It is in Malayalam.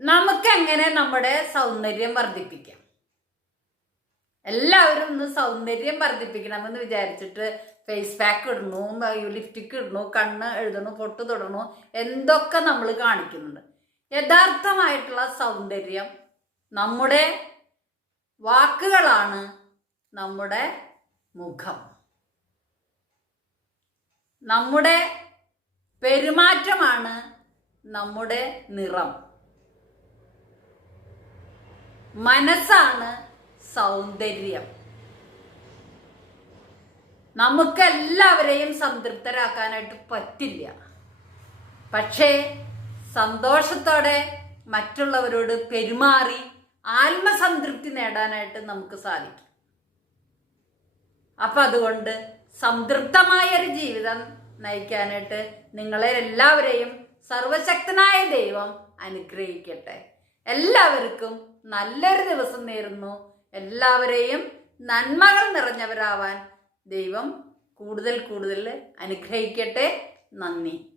നമുക്ക് എങ്ങനെ നമ്മുടെ സൗന്ദര്യം വർദ്ധിപ്പിക്കാം? എല്ലാവരും ഒന്ന് സൗന്ദര്യം വർദ്ധിപ്പിക്കണമെന്ന് വിചാരിച്ചിട്ട് ഫേസ് പാക്ക് ഇടുന്നു, ലിപ്സ്റ്റിക് ഇടുന്നു, കണ്ണ് എഴുതണു, പൊട്ട് തൊടണു, എന്തൊക്കെ നമ്മൾ കാണിക്കുന്നുണ്ട്. യഥാർത്ഥമായിട്ടുള്ള സൗന്ദര്യം നമ്മുടെ വാക്കുകളാണ്, നമ്മുടെ മുഖം, നമ്മുടെ പെരുമാറ്റമാണ്, നമ്മുടെ നിറം. മനസ്സാണ് സൗന്ദര്യം. നമുക്കെല്ലാവരെയും സംതൃപ്തരാക്കാനായിട്ട് പറ്റില്ല. പക്ഷേ സന്തോഷത്തോടെ മറ്റുള്ളവരോട് പെരുമാറി ആത്മസംതൃപ്തി നേടാനായിട്ട് നമുക്ക് സാധിക്കും. അപ്പം അതുകൊണ്ട് സംതൃപ്തമായൊരു ജീവിതം നയിക്കാനായിട്ട് നിങ്ങളെ എല്ലാവരെയും സർവശക്തനായ ദൈവം അനുഗ്രഹിക്കട്ടെ. എല്ലാവർക്കും നല്ലൊരു ദിവസം നേരുന്നു. എല്ലാവരെയും നന്മകൾ നിറഞ്ഞവരാവാൻ ദൈവം കൂടുതൽ അനുഗ്രഹിക്കട്ടെ. നന്ദി.